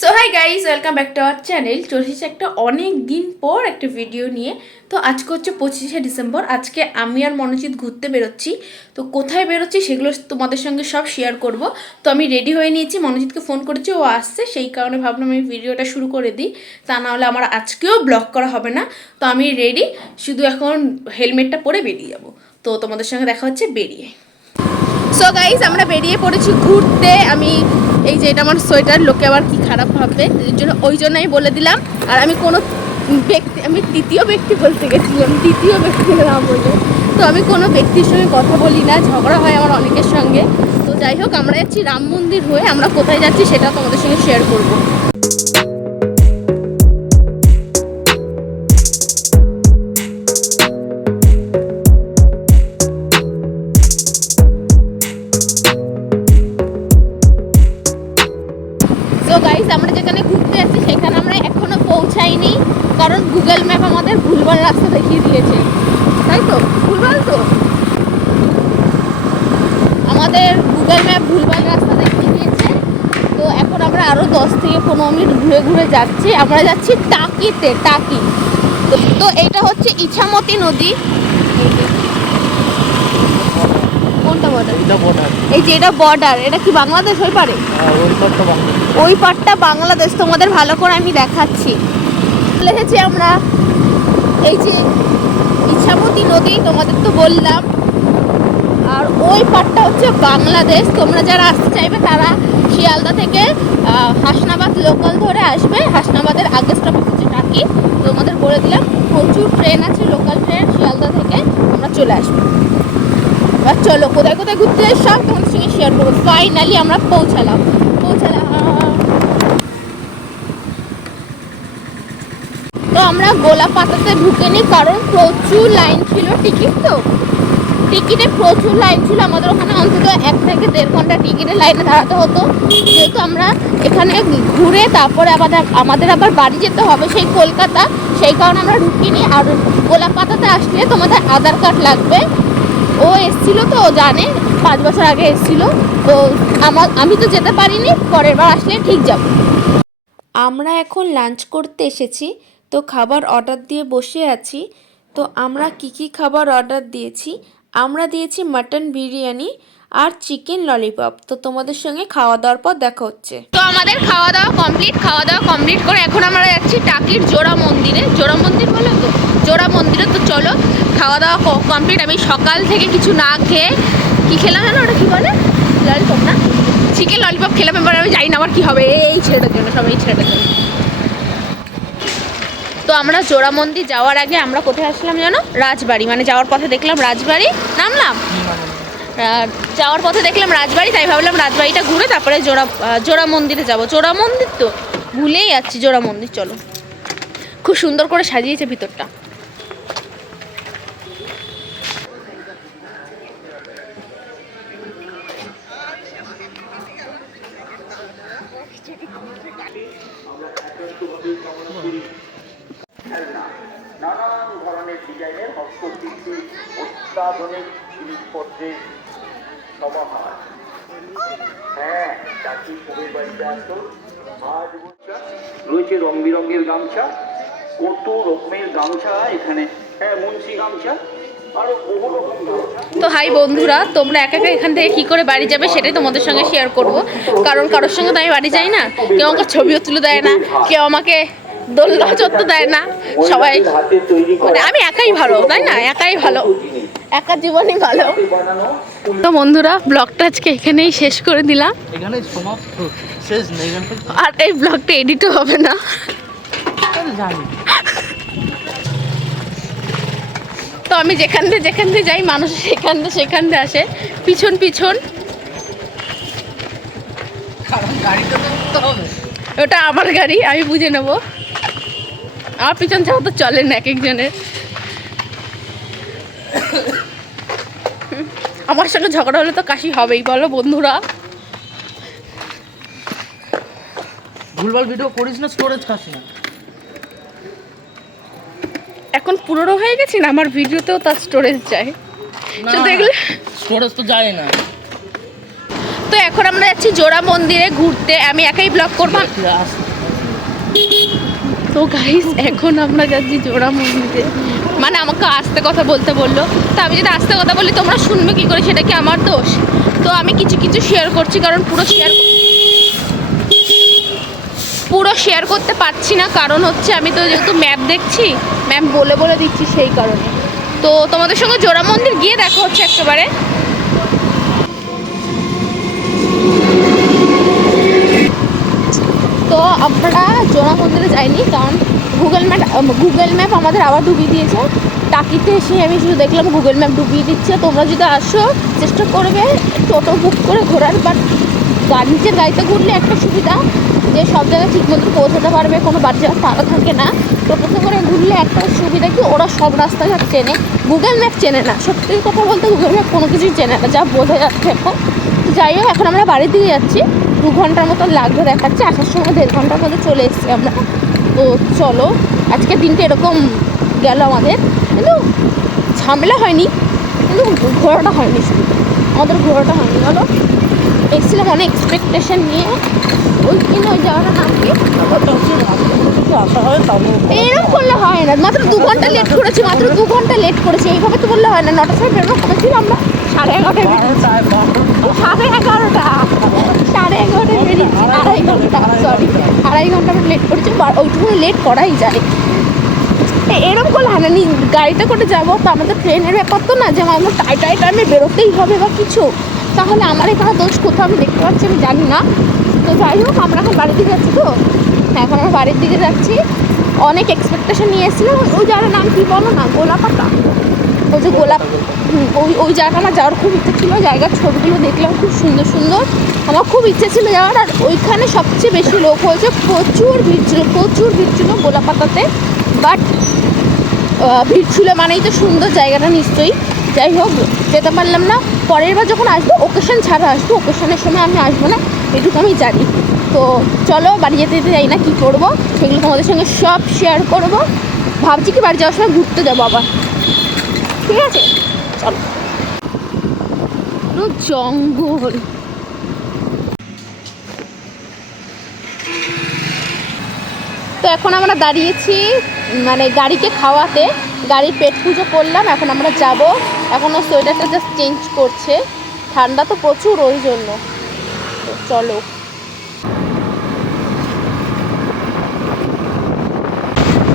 So hi guys, welcome back to our channel. চলে এসেছি একটা অনেক দিন পর একটা ভিডিও নিয়ে। তো আজকে হচ্ছে 25শে ডিসেম্বর। আজকে আমি আর মনোজিৎ ঘুরতে বেরোচ্ছি। তো কোথায় বেরোচ্ছি সেগুলো তোমাদের সঙ্গে সব শেয়ার করব। তো আমি রেডি হয়ে নিয়েছি, মনোজিৎকে ফোন করেছি, ও আসছে, সেই কারণে ভাবলাম আমি ভিডিওটা শুরু করে দিই। তা নাহলে আমার আজকেও ব্লগ করা হবে না। তো আমি রেডি, শুধু এখন হেলমেটটা পরে বেরিয়ে যাব। তো তোমাদের সঙ্গে দেখা হচ্ছে বেরিয়ে। সো গাইজ, আমরা বেরিয়ে পড়েছি ঘুরতে। আমি এই যে এটা আমার সোয়েটার, লোকে আবার কি খারাপ ভাববে, ওই জন্য আমি বলে দিলাম। আর আমি কোনো ব্যক্তি, আমি তৃতীয় ব্যক্তি বলতে গেছিলাম, তৃতীয় ব্যক্তি না বলে। তো আমি কোনো ব্যক্তির সঙ্গে কথা বলি না, ঝগড়া হয় আমার অনেকের সঙ্গে। তো যাই হোক, আমরা যাচ্ছি রাম মন্দির হয়ে। আমরা কোথায় যাচ্ছি সেটা তোমাদের সঙ্গে শেয়ার করবো। তো গাইস, আমরা যেখানে ঘুরতে যাচ্ছি সেখানে আমরা এখনো পৌঁছাইনি, কারণ গুগল ম্যাপ আমাদের ভুলভাল রাস্তা দেখিয়ে দিয়েছে। তাই তো, ভুলভাল তো আমাদের গুগল ম্যাপ ভুলভাল রাস্তা দেখিয়ে দিয়েছে। তো এখন আমরা আরও 10 থেকে 15 মিনিট ঘুরে ঘুরে যাচ্ছি। আমরা যাচ্ছি টাকিতে, টাকি। তো এইটা হচ্ছে ইছামতি নদী। কোনটা বর্ডার? এই যে এটা বর্ডার, এটা কি বাংলাদেশ? ওই পারে, ওই পারটা বাংলাদেশ। তোমাদের ভালো করে আমি দেখাচ্ছি। এসেছি আমরা এই যে ইছামতি নদী, তোমাদের তো বললাম। আর ওই পারটা হচ্ছে বাংলাদেশ। তোমরা যারা আসতে চাইবে তারা শিয়ালদা থেকে হাসনাবাদ লোকাল ধরে আসবে। হাসনাবাদের আগের স্টপেজ হচ্ছে টাকি। তোমাদের বলে দিলাম, প্রচুর ট্রেন আছে, লোকাল ট্রেন শিয়ালদা থেকে আমরা চলে আসবো। এবার চলো, কোথায় কোথায় ঘুরতে যাই সব তোমাদের সঙ্গে শেয়ার করবো। ফাইনালি আমরা পৌঁছালাম। তো আমরা গোলাপাতাতে ঢুকে নিই, কারণ প্রচুর লাইন ছিল। টিকিটে প্রচুর লাইন ছিল। আমাদের ওখানে অন্তত 1 থেকে 1.5 ঘন্টা টিকিটের লাইনে দাঁড়াতে হতো। যেহেতু আমরা এখানে ঘুরে তারপরে আমাদের আবার বাড়ি যেতে হবে সেই কলকাতা, সেই কারণে আমরা ঢুকিনি। আর গোলাপাতাতে আসলে তোমাদের আধার কার্ড লাগবে। ও এসছিল, তো ও জানে, 5 বছর আগে এসছিল। তো আমি তো যেতে পারিনি, পরের বার আসলে ঠিক যাব। আমরা এখন লাঞ্চ করতে এসেছি। তো খাবার অর্ডার দিয়ে বসে আছি। তো আমরা কি খাবার অর্ডার দিয়েছি? আমরা দিয়েছি মাটন বিরিয়ানি আর চিকেন ললিপপ। তো তোমাদের সঙ্গে খাওয়া দাওয়ার পর দেখা হচ্ছে। তো আমাদের খাওয়া দাওয়া কমপ্লিট করে এখন আমরা যাচ্ছি টাকির জোড়া মন্দিরে। জোড়া মন্দির বলে তো, জোড়া মন্দিরে। তো চলো, খাওয়া দাওয়া কমপ্লিট। আমি সকাল থেকে কিছু না খেয়ে কি খেলাম জানো? ওটা কি বলে? ললিপপ না, চিকেন ললিপপ খেলাম। এবার আমি জানি না আমার কী হবে, এই ছেলেটার জন্য, সব এই ছেলেটার জন্য। তো আমরা জোড়া মন্দির যাওয়ার আগে আমরা কোথায় আসলাম জানো? রাজবাড়ি। মানে যাওয়ার পথে দেখলাম রাজবাড়ি, নামলাম। যাওয়ার পথে দেখলাম রাজবাড়ি, তাই ভাবলাম রাজবাড়িটা ঘুরে তারপরে জোড়া মন্দিরে যাব। জোড়া মন্দির তো ভুলেই যাচ্ছি। জোড়া মন্দির চলো। খুব সুন্দর করে সাজিয়েছে ভিতরটা। নানান ধরনের ডিজাইনের হস্তশিল্পী, অত্যাধুনিক জিনিসপত্রের সমাহার। হ্যাঁ, চাকরি পুবের বাড়িতে আসতো। আজ রয়েছে রং বেরঙের গামছা, কত রকমের গামছা এখানে। হ্যাঁ, মুন্সি গামছা, আরো বহু রকম গামছা। তো হাই বন্ধুরা, তোমরা একা এখান থেকে কী করে বাড়ি যাবে সেটাই তোমাদের সঙ্গে শেয়ার করব। কারণ কারোর সঙ্গে তো আমি বাড়ি যাই না, কেউ আমাকে ছবিও তুলে দেয় না, কেউ আমাকে দোলনা চড়তে দেয় না। সবাই মানে আমি একাই ভালো, তাই না? একাই ভালো, একা জীবনই ভালো। তো বন্ধুরা, ব্লগটা আজকে এখানেই শেষ করে দিলাম। আর এই ব্লগটা এডিটও হবে না। তো আমি যেখান দিয়ে যাই, মানুষ সেখান দিয়ে আসে পিছন। ওটা আমার গাড়ি, আমি বুঝে নেব। আমার পিছন ছাড়া তো চলে না এক একজনের। আমার সঙ্গে ঝগড়া হলে তো কাশি হবেই, বলো বন্ধুরা। ভুলভাল ভিডিও করিস না, স্টোরেজ খাস না। এখন পুরনো হয়ে গেছি না, আমার ভিডিওতেও তার স্টোরেজ চাই। স্টোরেজ তো যায় না। তো এখন আমরা যাচ্ছি জোড়া মন্দিরে ঘুরতে, আমি একাই ব্লগ করবো। তো গাইস এখন আমরা যাচ্ছি জোড়া মন্দিরে, মানে আমাকে আস্তে কথা বলতে বললো, তো আমি যদি আস্তে কথা বলি তোমরা শুনবে কি করে, সেটা কি আমার দোষ? তো আমি কিছু কিছু শেয়ার করছি, কারণ পুরো শেয়ার করতে পারছি না, কারণ হচ্ছে আমি তো যেহেতু ম্যাপ দেখছি, ম্যাপ বলে বলে দিচ্ছি সেই কারণে। তো তোমাদের সঙ্গে জোড়া মন্দির গিয়ে দেখা হচ্ছে একেবারে। তো আমরা জোড়া মন্দিরে যাইনি, কারণ গুগল ম্যাপ আমাদের আবার ডুবিয়ে দিয়েছে। টাকিতে এসে আমি শুধু দেখলাম গুগল ম্যাপ ডুবিয়ে দিচ্ছে। তোমরা যদি আসো চেষ্টা করবে টোটো বুক করে ঘোরার, বাট নিজের গাড়িতে ঘুরলে একটা সুবিধা যে সব জায়গায় ঠিক মতো পৌঁছাতে পারবে, কোনো বাড়ি যাওয়ার তাড়া থাকে না। টোটোতে করে ঘুরলে একটা সুবিধা কি, ওরা সব রাস্তাঘাট চেনে, গুগল ম্যাপ চেনে না। সত্যি কথা বলতে গুগল ম্যাপ কোনো কিছুই চেনে না, যা বোঝা যাচ্ছে এখন। তো যাই হোক, এখন আমরা বাড়ির দিকে যাচ্ছি, 2 ঘন্টার মতো লাগবে দেখাচ্ছে, আসার সময় 1.5 ঘন্টার মধ্যে চলে এসেছি আমরা। তো চলো, আজকের দিনটা এরকম গেল আমাদের, কিন্তু ঝামেলা হয়নি, কিন্তু ঘোরাটা হয়নি, শুধু আমাদের ঘোরাটা হয়নি। বলো, এসেছিলাম অনেক এক্সপেকটেশন নিয়ে, ওই দিন ওই জায়গাটার নাম কি, এরকম করলে হয় না। মাত্র 2 ঘন্টা লেট করেছি, মাত্র 2 ঘন্টা লেট করেছি, এইভাবে তো বললে হয় না। 9টার সময় বেরোনো করেছিল আমরা, 11:30টায় বেরিয়েছি, 11:30টায় বেরিয়েছি, 2.5 ঘন্টা, সরি 2.5 ঘন্টা আমরা লেট করেছি। ওইটুকু লেট করাই যায়, এরকম করলে হয় না। গাড়িতে করে যাবো তো, আমাদের ট্রেনের ব্যাপার তো না যে আমাদের টাইমে বেরোতেই হবে বা কিছু, তাহলে আমার এখানে দোষ কোথাও আমি দেখতে পাচ্ছি, আমি জানি না। তো যাই হোক, আমরা এখন বাড়ির দিকে যাচ্ছি। তো এখন আমরা বাড়ির দিকে যাচ্ছি, অনেক এক্সপেকটেশন নিয়ে এসেছিলাম। ওই জায়গার নাম কী বলো না, গোলাপাতা, ওই যে গোলাপ, ওই জায়গাটা আমার যাওয়ার খুব ইচ্ছে ছিল। জায়গার ছবিগুলো দেখলাম খুব সুন্দর সুন্দর, আমার খুব ইচ্ছে ছিল যাওয়ার। আর ওইখানে সবচেয়ে বেশি লোক হয়েছে, প্রচুর ভিড় ছিল গোলাপাতাতে। বাট ভিড় ছিল মানেই তো সুন্দর জায়গাটা নিশ্চয়ই। যাই হোক, যেতে পারলাম না। পরের বার যখন আসবো ওকেশন ছাড়া আসবো, ওকেশনের সময় আমি আসবো না, এটুকু আমি জানি। তো চলো, বাড়ি যেতে যাই না, কী করবো সেগুলো তোমাদের সঙ্গে সব শেয়ার করবো। ভাবছি কি বাড়ি যাওয়ার সময় ঘুরতে যাবো আবার, ঠিক আছে? চলো, পুরো জঙ্গল। তো এখন আমরা দাঁড়িয়েছি মানে গাড়িকে খাওয়াতে, গাড়ির পেট পুজো করলাম, এখন আমরা যাব। এখনও সোয়েটারটা জাস্ট চেঞ্জ করছে, ঠান্ডা তো প্রচুর ওই জন্য। তো চলো,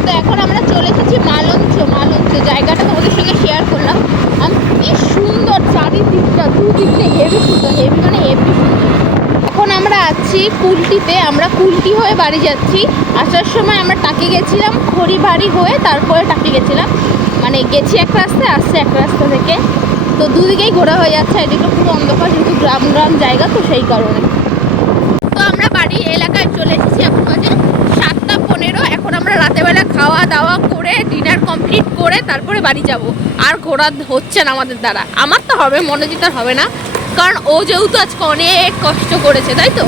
তো এখন আমরা চলে এসেছি মালঞ্চ জায়গাটা তোমাদের সঙ্গে শেয়ার করলাম। কি সুন্দর চারিদিকটা, দুদিকটা হেভি সুন্দর, হেভি সুন্দর। এখন আমরা আছি কুলটিতে, আমরা কুলটি হয়ে বাড়ি যাচ্ছি। আসার সময় আমরা টাকি গেছিলাম, খড়িবাড়ি হয়ে তারপরে টাকি গেছিলাম, মানে গেছি এক রাস্তায়, আসছে এক রাস্তা থেকে। তো দুদিকেই ঘোরা হয়ে যাচ্ছে, এদিকে পুরো অন্ধকার, যেহেতু গ্রাম জায়গা তো সেই কারণে। তো আমরা বাড়ি এলাকায় চলে এসেছি, এখন বাজে 7:15। এখন আমরা রাতেবেলা খাওয়া দাওয়া করে ডিনার কমপ্লিট করে তারপরে বাড়ি যাব। আর ঘোরা হচ্ছে না আমাদের দ্বারা, আমার তো হবে, মনোজিতার হবে না, কারণ ও যেহেতু আজকে অনেক কষ্ট করেছে, তাই তো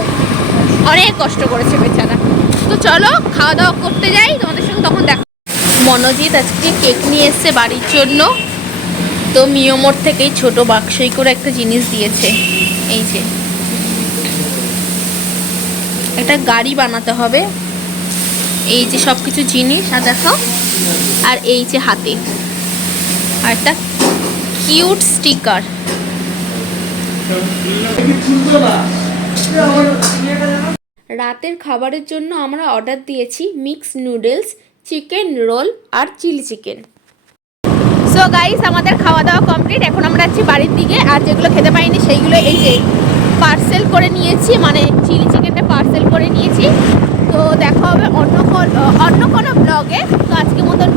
অনেক কষ্ট করেছে বেচারা। তো চলো খাওয়া দাওয়া করতে যাই, তোমাদের সঙ্গে তখন দেখা। মনোজিৎ আজকে কেক নিয়ে এসছে বাড়ির জন্য। তো মিওমোর থেকেই ছোট বাক্সই করে একটা জিনিস দিয়েছে, এই যে একটা গাড়ি বানাতে হবে, এই যে সব কিছু জিনিস আর দেখো, আর এই যে হাতে আর একটা কিউট স্টিকার। রাতের খাবারের জন্য আমরা অর্ডার দিয়েছি মিক্স নুডলস, চিকেন রোল আর চিলি চিকেন। সো গাইস, আমাদের খাওয়া দাওয়া কমপ্লিট, এখন আমরা যাচ্ছি বাড়ির দিকে। আর যেগুলো খেতে পাইনি সেইগুলো এই যে পার্সেল করে নিয়েছি, মানে চিলি চিকেনটা পার্সেল করে নিয়েছি। তো দেখা হবে অন্য কোনো ব্লগে। তো আজকের মতন